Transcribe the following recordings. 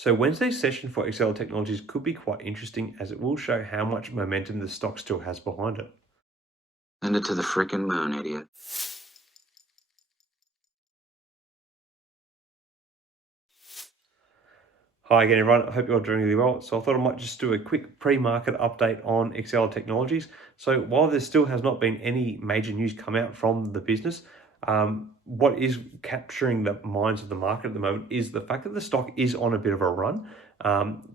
So Wednesday's session for Exela Technologies could be quite interesting as it will show how much momentum the stock still has behind it. Send it to the frickin' moon, idiot. Hi again everyone, I hope you're doing really well. So I thought I might just do a quick pre-market update on Exela Technologies. So while there still has not been any major news come out from the business, what is capturing the minds of the market at the moment is the fact that the stock is on a bit of a run.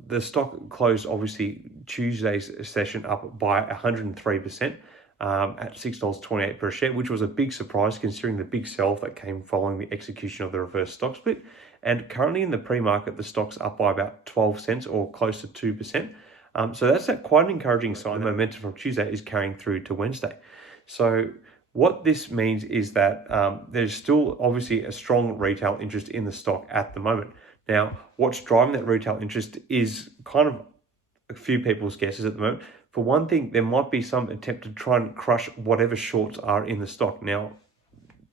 The stock closed obviously Tuesday's session up by 103%. At $6.28 per share, which was a big surprise considering the big sell-off that came following the execution of the reverse stock split. And currently in the pre-market, the stock's up by about 12 cents or close to 2%. So that's quite an encouraging sign. The momentum from Tuesday is carrying through to Wednesday. So what this means is that there's still obviously a strong retail interest in the stock at the moment. Now, what's driving that retail interest is kind of a few people's guesses at the moment. For one thing, there might be some attempt to try and crush whatever shorts are in the stock. Now,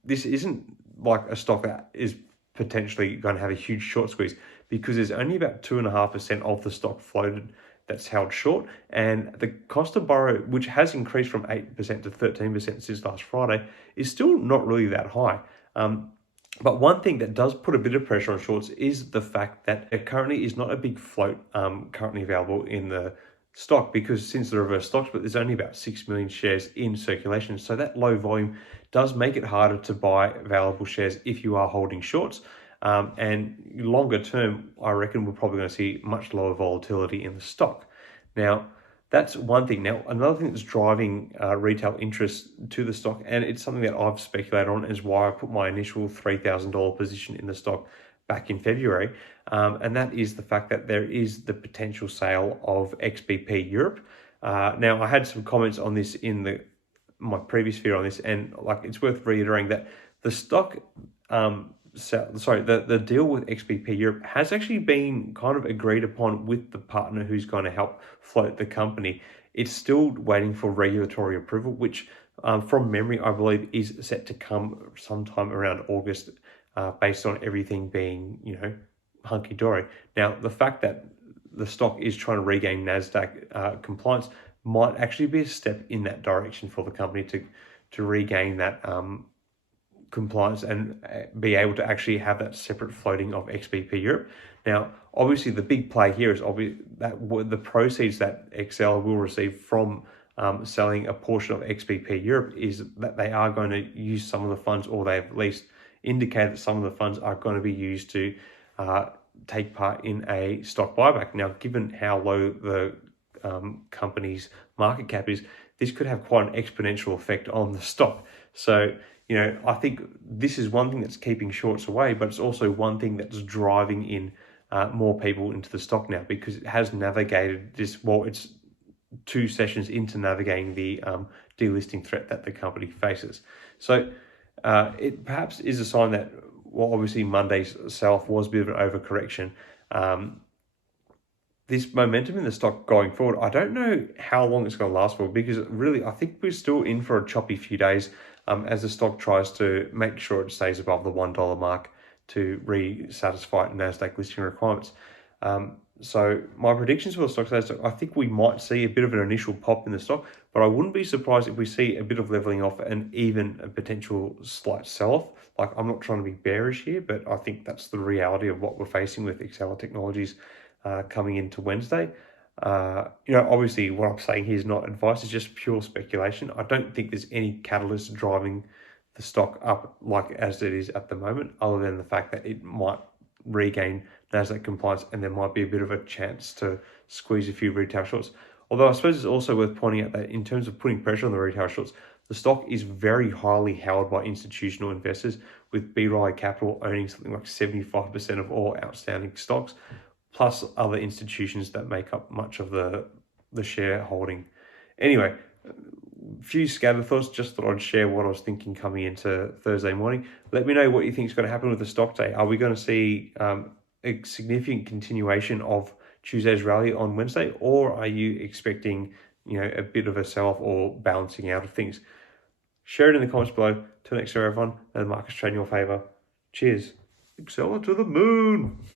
this isn't like a stock that is potentially going to have a huge short squeeze because there's only about 2.5% of the stock floated that's held short, and the cost to borrow, which has increased from 8% to 13% since last Friday, is still not really that high. But one thing that does put a bit of pressure on shorts is the fact that there currently is not a big float currently available in the stock, because since the reverse stock split, there's only about 6 million shares in circulation. So that low volume does make it harder to buy valuable shares if you are holding shorts. And longer term, I reckon we're probably going to see much lower volatility in the stock. Now, that's one thing. Now, another thing that's driving retail interest to the stock, and it's something that I've speculated on, is why I put my initial $3,000 position in the stock back in February, and that is the fact that there is the potential sale of XBP Europe. Now, I had some comments on this in my previous video on this, and like it's worth reiterating that the stock, the deal with XBP Europe has actually been kind of agreed upon with the partner who's going to help float the company. It's still waiting for regulatory approval, which from memory, I believe is set to come sometime around August, based on everything being, hunky-dory. Now, the fact that the stock is trying to regain NASDAQ compliance might actually be a step in that direction for the company to regain that compliance and be able to actually have that separate floating of XBP Europe. Now, obviously, the big play here is that the proceeds that Exela will receive from selling a portion of XBP Europe is that they are going to use some of the funds, or they've at least indicated that some of the funds are going to be used to take part in a stock buyback. Now, given how low the company's market cap is, this could have quite an exponential effect on the stock. So, I think this is one thing that's keeping shorts away, but it's also one thing that's driving in more people into the stock now, because it has navigated this. Well, it's 2 sessions into navigating the delisting threat that the company faces. So it perhaps is a sign that, well, obviously Monday's sell-off was a bit of an overcorrection. This momentum in the stock going forward, I don't know how long it's going to last for, because really I think we're still in for a choppy few days as the stock tries to make sure it stays above the $1 mark to satisfy NASDAQ listing requirements. So my predictions for the stock today, I think we might see a bit of an initial pop in the stock, but I wouldn't be surprised if we see a bit of leveling off and even a potential slight sell-off. Like, I'm not trying to be bearish here, but I think that's the reality of what we're facing with XELA Technologies coming into Wednesday. Obviously what I'm saying here is not advice, it's just pure speculation. I don't think there's any catalyst driving the stock up like as it is at the moment, other than the fact that it might regain NASDAQ compliance and there might be a bit of a chance to squeeze a few retail shorts. Although I suppose it's also worth pointing out that in terms of putting pressure on the retail shorts, the stock is very highly held by institutional investors, with B. Riley Capital owning something like 75% of all outstanding stocks, plus other institutions that make up much of the shareholding. Anyway, a few scattered thoughts. Just thought I'd share what I was thinking coming into Thursday morning. Let me know what you think is going to happen with the stock day. Are we going to see a significant continuation of Tuesday's rally on Wednesday, or are you expecting a bit of a sell-off or balancing out of things? Share it in the comments below. Till next time, everyone, and the market's trading in your favor. Cheers. Exela to the moon.